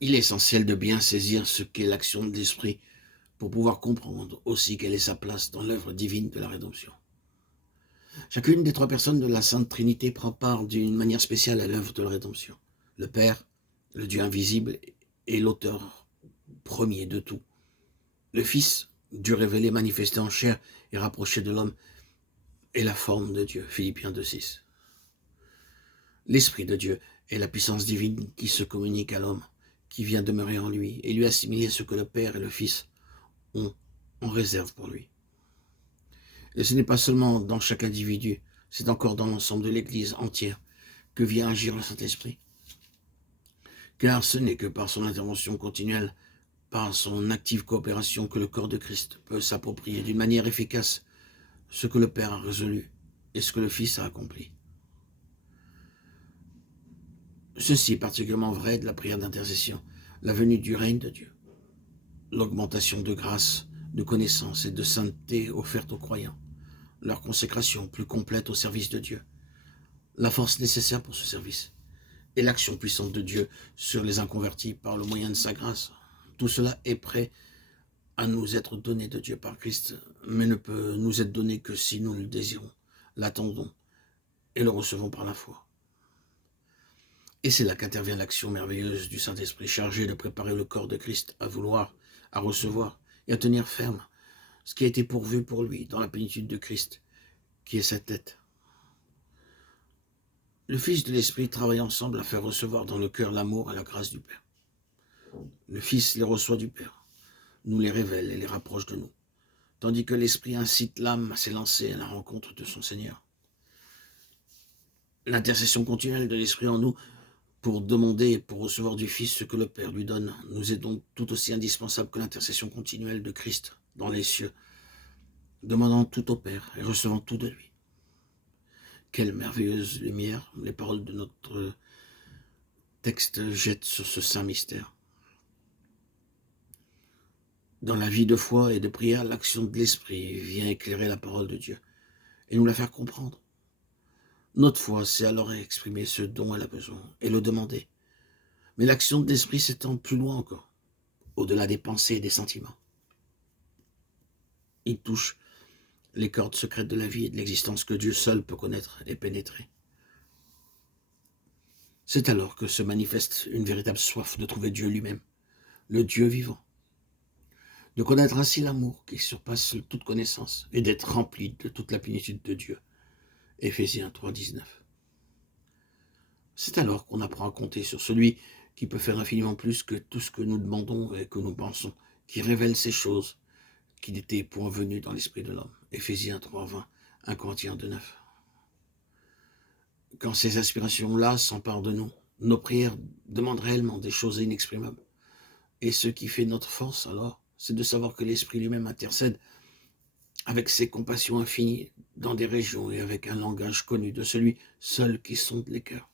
Il est essentiel de bien saisir ce qu'est l'action de l'Esprit pour pouvoir comprendre aussi quelle est sa place dans l'œuvre divine de la rédemption. Chacune des trois personnes de la Sainte Trinité prend part d'une manière spéciale à l'œuvre de la rédemption. Le Père, le Dieu invisible, est l'auteur premier de tout. Le Fils, Dieu révélé, manifesté en chair et rapproché de l'homme, est la forme de Dieu. Philippiens 2,6. L'Esprit de Dieu est la puissance divine qui se communique à l'homme, qui vient demeurer en lui et lui assimiler ce que le Père et le Fils ont en réserve pour lui. Et ce n'est pas seulement dans chaque individu, c'est encore dans l'ensemble de l'Église entière que vient agir le Saint-Esprit. Car ce n'est que par son intervention continuelle, par son active coopération que le corps de Christ peut s'approprier d'une manière efficace ce que le Père a résolu et ce que le Fils a accompli. Ceci est particulièrement vrai de la prière d'intercession, la venue du règne de Dieu, l'augmentation de grâce, de connaissance et de sainteté offerte aux croyants, leur consécration plus complète au service de Dieu, la force nécessaire pour ce service, et l'action puissante de Dieu sur les inconvertis par le moyen de sa grâce. Tout cela est prêt à nous être donné de Dieu par Christ, mais ne peut nous être donné que si nous le désirons, l'attendons et le recevons par la foi. Et c'est là qu'intervient l'action merveilleuse du Saint-Esprit chargé de préparer le corps de Christ à vouloir, à recevoir et à tenir ferme ce qui a été pourvu pour lui dans la plénitude de Christ, qui est sa tête. Le Fils de l'Esprit travaille ensemble à faire recevoir dans le cœur l'amour et la grâce du Père. Le Fils les reçoit du Père, nous les révèle et les rapproche de nous, tandis que l'Esprit incite l'âme à s'élancer à la rencontre de son Seigneur. L'intercession continuelle de l'Esprit en nous pour demander et pour recevoir du Fils ce que le Père lui donne nous est donc tout aussi indispensable que l'intercession continuelle de Christ dans les cieux, demandant tout au Père et recevant tout de lui. Quelle merveilleuse lumière les paroles de notre texte jettent sur ce saint mystère. Dans la vie de foi et de prière, l'action de l'Esprit vient éclairer la parole de Dieu et nous la faire comprendre. Notre foi, c'est alors exprimer ce dont elle a besoin et le demander. Mais l'action de l'Esprit s'étend plus loin encore, au-delà des pensées et des sentiments. Il touche les cordes secrètes de la vie et de l'existence que Dieu seul peut connaître et pénétrer. C'est alors que se manifeste une véritable soif de trouver Dieu lui-même, le Dieu vivant, de connaître ainsi l'amour qui surpasse toute connaissance et d'être rempli de toute la plénitude de Dieu. Éphésiens 3,19. C'est alors qu'on apprend à compter sur celui qui peut faire infiniment plus que tout ce que nous demandons et que nous pensons, qui révèle ces choses qui n'étaient point venues dans l'esprit de l'homme. Éphésiens 3,20, 1 Corinthiens 2,9. Quand ces aspirations-là s'emparent de nous, nos prières demandent réellement des choses inexprimables. Et ce qui fait notre force, alors, c'est de savoir que l'Esprit lui-même intercède avec ses compassions infinies dans des régions et avec un langage connu de celui seul qui sonde les cœurs.